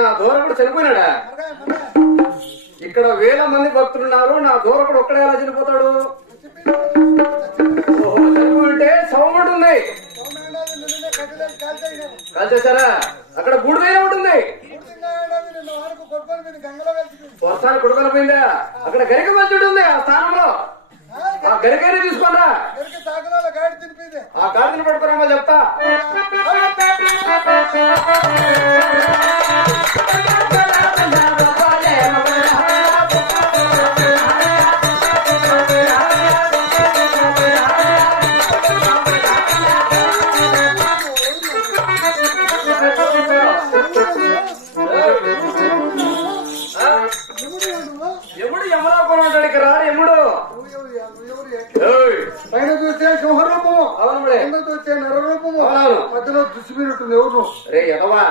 నా దూరకుడు చనిపోయినాడా? ఇక్కడ వేల మంది భక్తులున్నారు, నా దూరకుడు ఒక్కడే ఎలా చనిపోతాడు? ఓహో, చనిపోయింటే సౌండ్ ఉంది. కాల్చేశారా? అక్కడ బూడిదైనా ఉంటుంది. వర్షాన్ని కొడుకొని పోయిందా? అక్కడ గరిక మంచుడు ఉంది ఆ స్థానంలో. ఆ గరికైనా తీసుకోరా, ఆ గాడిని పట్టుకురామా చెప్తా. ఎముడు యమలాపురం ఉంటాడు, ఇక్కడ రాడు ఎముడు. పైన చూస్తే సింహరూపము, కింద చూస్తే నరరూపము, మధ్యలో దుష్మీనుంటుంది. ఎవరు రే ఎదవా,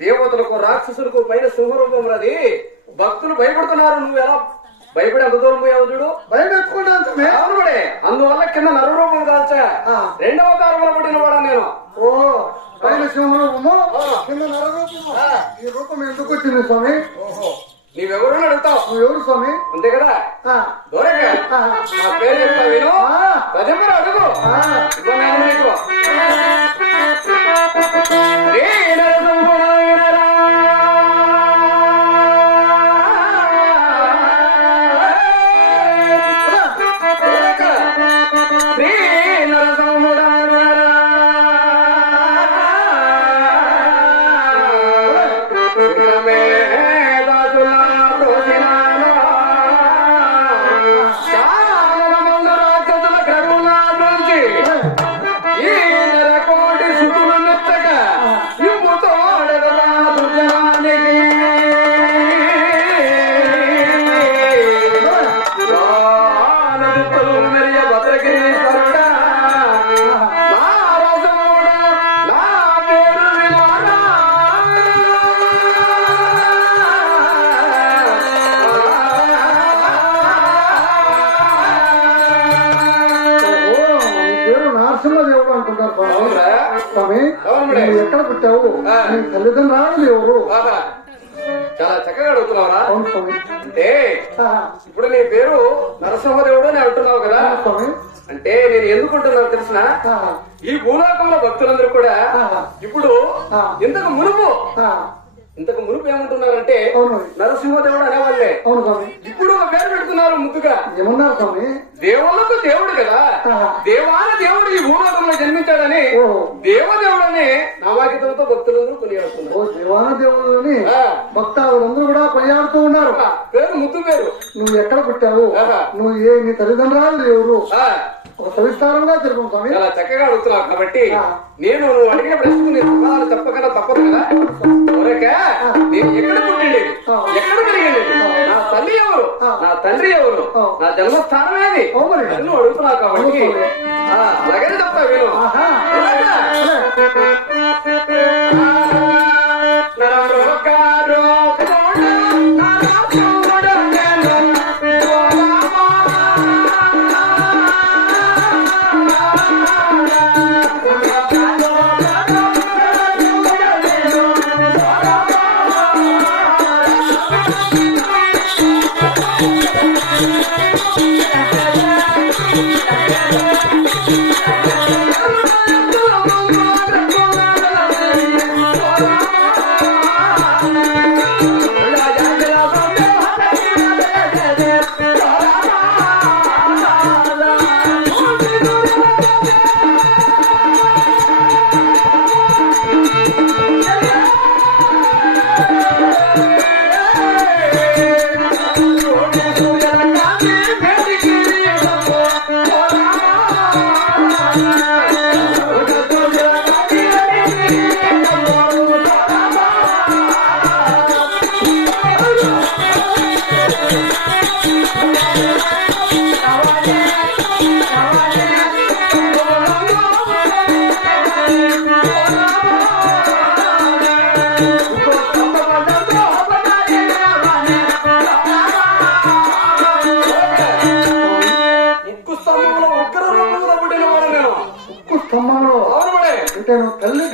దేవతలకు రాక్షసులకు పైన సింహరూపం అది. భక్తులు భయపడుతున్నారు, నువ్వు ఎలా భయపడి అంత దూరం పోయావు చూడు. భయం ఎత్తుకుంటా పడే, అందువల్ల కింద నరరూపం కాల్చా. రెండవ కాలంలో పడిన వాడా నేను. ఓ, పైన సింహరూపము కింద నరరూపము. ఈ రూపం ఎందుకు వచ్చింది స్వామి? ఓహో, నీవెవరు అడుగుతావు? నువ్వెవరు స్వామి? అంతే కదా. దూరంగా నా పేరు చెప్తా విను, పదెంబరు అడుగు. నీకు స్వామి, ఎక్కడ పుట్టావు? నీ తల్లిదండ్రులు ఎవరు? చాలా చక్కగా అడుగుతున్నావురా. అవును స్వామి. అంటే ఇప్పుడు నీ పేరు నరసింహదేవుడు అని అంటున్నావు కదా స్వామి. అంటే నేను ఎందుకుంటున్నావు తెలిసిన, ఈ భూలోకంలో భక్తులందరూ కూడా ఇప్పుడు ఇంతకు మునుపు ఏమంటున్నారంటే నరసింహదేవుడు అనేవాళ్ళే. అవును స్వామి. ఇప్పుడు ఒక పేరు పెడుతున్నారు ముద్దుగా. ఏమన్నారు స్వామి? దేవుళ్ళకు దేవుడు కదా, దేవాన దేవుడు ఈ భూలోకంలో జన్మించాడని దేవదేవుడు అనే నామాకితంతో భక్తులందరూ కొనియాడుతున్నారు. దేవాన దేవుడు భక్తులందరూ కూడా కొనియాడుతూ ఉన్నారు. పేరు ముద్దు పేరు. నువ్వు ఎక్కడ పుట్టావు? నువ్వు నీ తల్లిదండ్రులు ఎవరు? సవిస్తారంగా తెలుపు స్వామి. చాలా చక్కగా అడుగుతున్నావు కాబట్టి నేను నువ్వు అడిగిన ప్రశ్నకు నేను సమాధానం తప్పకుండా తప్పదు కదా. నేను ఎక్కడ పుట్టిండేది, ఎక్కడ పెరిగిండేది, నా తల్లి ఎవరు, నా తండ్రి ఎవరు, నా జన్మస్థానం ఏది నువ్వు అడుగుతున్నావు కాబట్టి అలాగనే చెప్తా విను.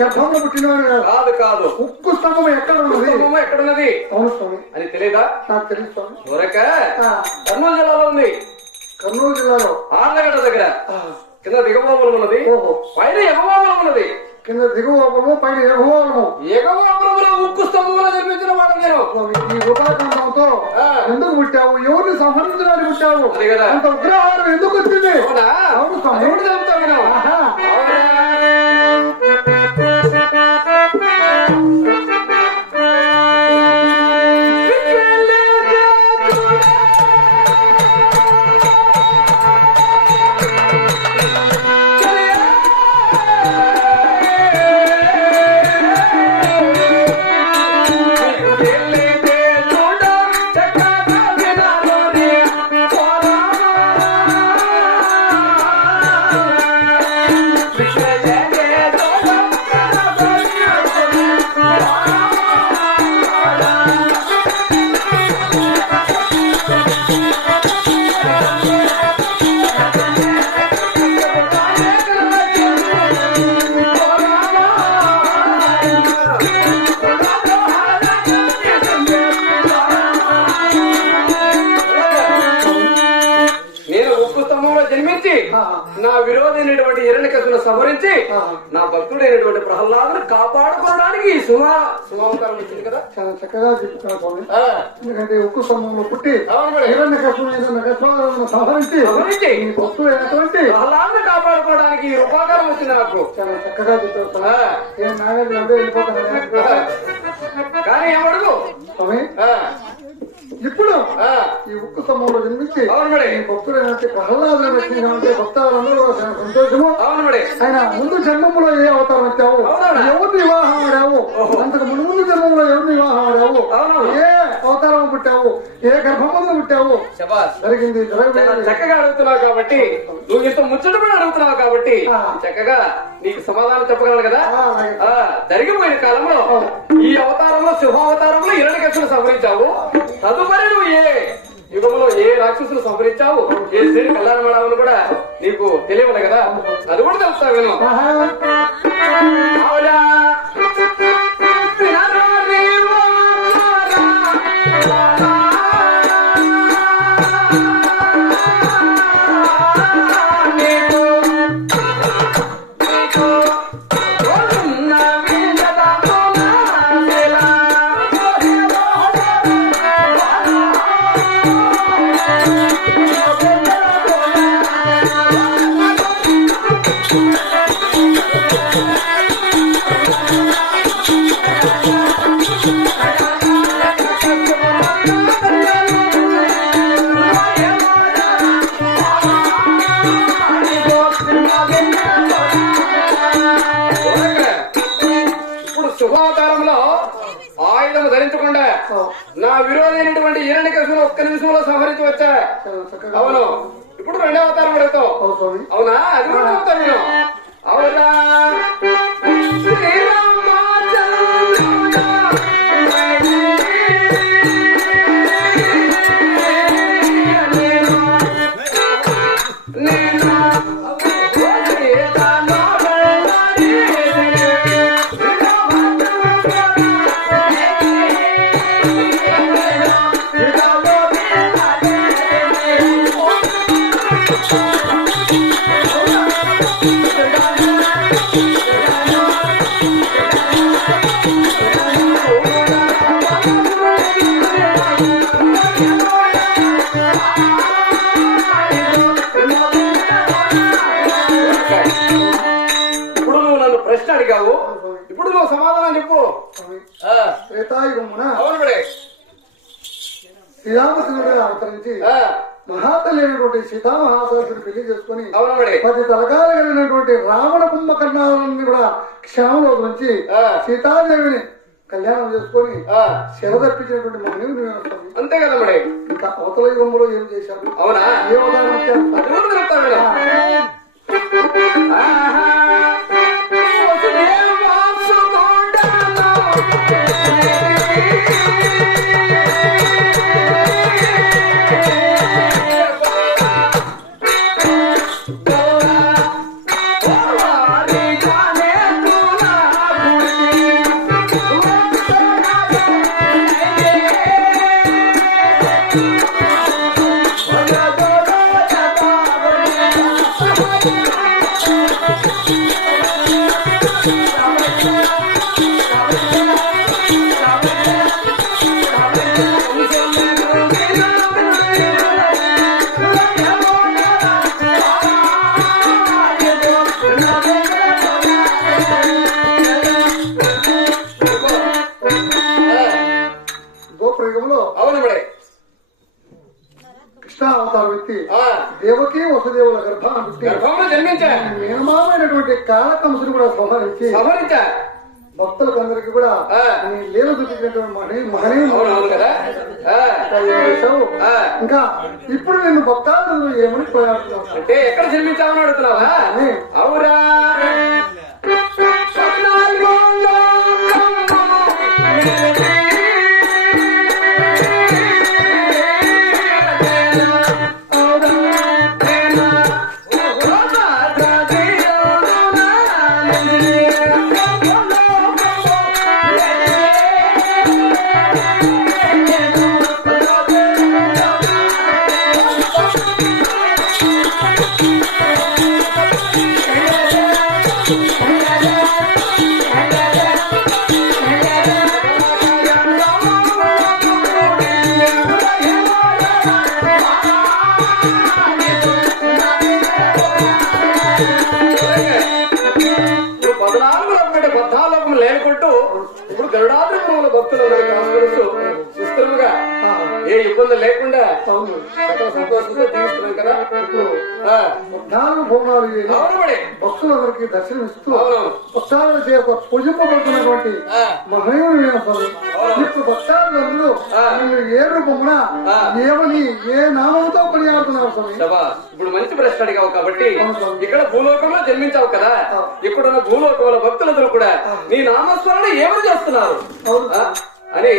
గర్భంలో పుట్టినవాడు కాదు. కాదు కాదు. ఉక్కు స్తంభం ఎక్కడ ఉన్నది? స్తంభము ఎక్కడున్నది అవును స్వామి. అని తెలియదా? నాకు తెలుసు స్వామి. దొరక కర్నూలు జిల్లాలో ఉంది. కర్నూలు జిల్లాలో ఆళ్ళగడ్డ దగ్గర కింద దిగబోమలం ఉన్నది, ఓహో పైన ఎగబోమలం ఉన్నది. కింద దిగువము పైన ఎగువము. ఎగబోమలంలో ఉక్కు స్తంభంలో నిర్మించిన వాడు నేను. ఈ రూపాయకంతో ఎందుకు పుట్టావు? ఎవరిని సంహరించడానికి పుట్టావు? అది కదా. అంత ఉగ్రహారం ఎందుకు వచ్చింది? అవునా? అవును స్వామి. ఎవడు చెప్తావు నేను? ఆహా. అవునా? నా విరోధైనటువంటి హిరణ్యకశిపుని సంహరించి నా భక్తుడైనటువంటి ప్రహ్లాదును కాపాడుకోవడానికి సుమావతారం వచ్చింది కదా. చాలా చక్కగా చెప్తున్నా స్వామి. ఎందుకంటే ఉక్కు స్తంభంలో పుట్టి హిరణ్యకశిపుని సంహరించి ఈ భక్తుడు అయినటువంటి ప్రహ్లాదును కాపాడుకోవడానికి ఈ రూపాకారం వచ్చింది నాకు. చాలా చక్కగా చెప్తా. ఏం నాగేంద్ర అంటే వెళ్ళిపోతాను కానీ ఏమడుగు స్వామి. ఇప్పుడు ఈ ఉక్కు స్తంభంలో జన్మించి ఈ భక్తుడైనటువంటి ప్రహ్లాదుని రక్షించాలంటే భక్తాలందరూ సంతోషము. ఆయన ముందు జన్మంలో ఏ అవతారం వచ్చావు? ఎవరిని వివాహం ఆడావు? అంతకు ముందు జన్మంలో ఎవరిని వివాహం ఆడావు? ఏ అవతారం పుట్టావు? ఏ గర్భమందు పుట్టావు? జరిగింది చక్కగా అడుగుతున్నావు కాబట్టి, నువ్వు ఇంత ముచ్చటపడి అడుగుతున్నావు కాబట్టి చక్కగా నీకు సమాధానం చెప్పగలను కదా. జరిగిపోయిన కాలంలో ఈ అవతారంలో శుభావతారంలో హిరణ్యకశిపుని సంహరించావు. తదుపరి నువ్వు ఏ యుగంలో ఏ రాక్షసులు సంహరించావు, ఏ శ్రేణి కళ్యాణమాడావని కూడా నీకు తెలియదు కదా. అది కూడా తెలుస్తా విను. శుభావతారంలో ఆయుధము ధరించకుండా నా విరోధైనటువంటి హిరణ్యకశిపుని ఒక్క నిమిషంలో సంహరించి వచ్చా. అవును. ఇప్పుడు రెండో అవతారం అడుగుతావు. అవునా? అది కూడా చెప్తాను నేను. అవునా? అడిగావు, ఇప్పుడు నువ్వు సమాధానం చెప్పు. త్రేతాయుగమున అవును శ్రీరామచంద్రుడు అవతరించి మహాతలైనటువంటి సీతామహాసాసుని పెళ్లి చేసుకుని అవును 10 తలకాలు కలిగినటువంటి రావణ కుంభకర్ణాలని కూడా క్షేమంలో నుంచి సీతాదేవిని కళ్యాణం చేసుకుని శివదర్పించినటువంటి మహనీయుడు నువ్వే వస్తావు. అంతే కదా మరి. ఇంకా అవతల యుగంలో ఏం చేశారు? అవునా? ఏ ఉదాహరణ కాబట్టి గర్భంలో జన్మించా మేనమామైనటువంటి కాలకంసుని కూడా సంహరించా భక్తులకు అందరికి కూడా ఆ. నీ లీల చూపించినటువంటి మహనీయుడు అవును కదా ఇంకా ఇప్పుడు నేను భక్తాదులు ఏమని పోయాడుతున్నావు అంటే ఎక్కడ జన్మించామని అడుగుతున్నావా అవురా ఇప్పుడు గరుడాద్రి భక్తులందరికీ నమస్కరిస్తూ సుస్థిరముగా ఏ ఇబ్బంది లేకుండా సకల సంతోషంతో జీవిస్తున్నాం కదా భక్తులందరికీ దర్శనమిస్తూ భక్తాల చేత పూజింపబడుతున్నటువంటి మహనీయుడు ఇప్పుడు భక్తాదులందరూ నిన్ను ఏ రూపమున ఏమని ఏ నామంతో కొనియాడుతున్నారు స్వామి ఇప్పుడు మంచి ప్రశ్న అడిగావు కాబట్టి ఇక్కడ భూలోకంలో జన్మించావు కదా ఇక్కడున్న భూలోకంలో భక్తులందరూ కూడా నీ నామస్మరణ ఏమని చేస్తున్నారు అని